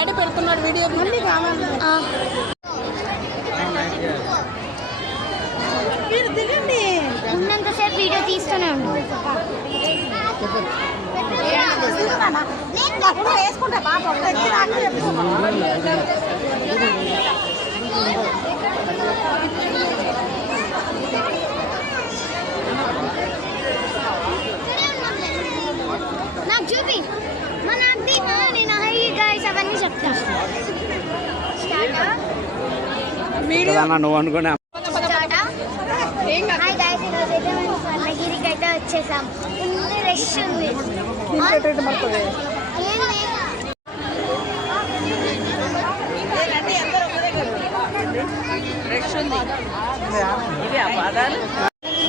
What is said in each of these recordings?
Daddy పెడుతున్నాడు video ఉన్నంతసేపు video తీస్తూనే ఉండు. నాకు చూపి నేను హై గైస్ అవన్నీ చెప్తాను. నువ్వు అనుకున్నా హాయ్ గైస్, ఈరోజు అయితే మేము స్వర్ణగిరికి అయితే వచ్చేసాం. ఫుల్ రష్ ఉంది.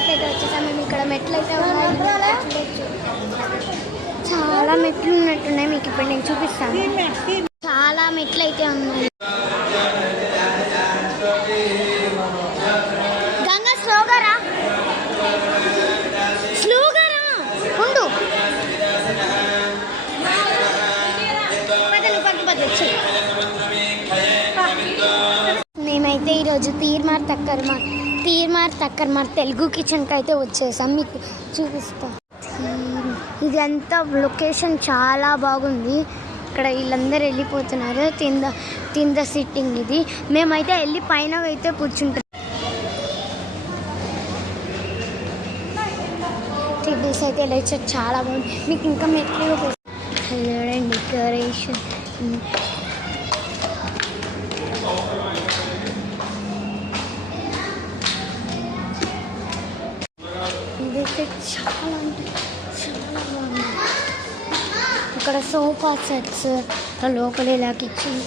అయితే వచ్చేసాం మేము. ఇక్కడ మెట్లు అయితే ఉన్నాయి, చాలా మెట్లు ఉన్నట్టున్నాయి. మీకు ఇప్పుడు నేను చూపిస్తాను. చాలా మెట్లు అయితే ఉన్నాయి. గంగా స్లోగా రా, స్లోగా రా ఉండు. మేమైతే ఈరోజు తీర్మార్ తక్కర్మార్ తెలుగు కిచెన్కి అయితే వచ్చేసాం. మీకు చూపిస్తాం. ఇదంతా లొకేషన్ చాలా బాగుంది. ఇక్కడ వీళ్ళందరూ వెళ్ళిపోతున్నారు. తింద సిట్టింగ్ ఇది. మేమైతే వెళ్ళి పైన అయితే కూర్చుంటాం. టేబుల్స్ అయితే వెళ్ళచ్చు, చాలా బాగుంది. మీకు ఇంకా మెట్లు డెకరేషన్ ఇదైతే చాలా అంటే చాలా బాగుంది. ఇక్కడ సోఫా సెట్స్ లోపల ఇలా కిచెన్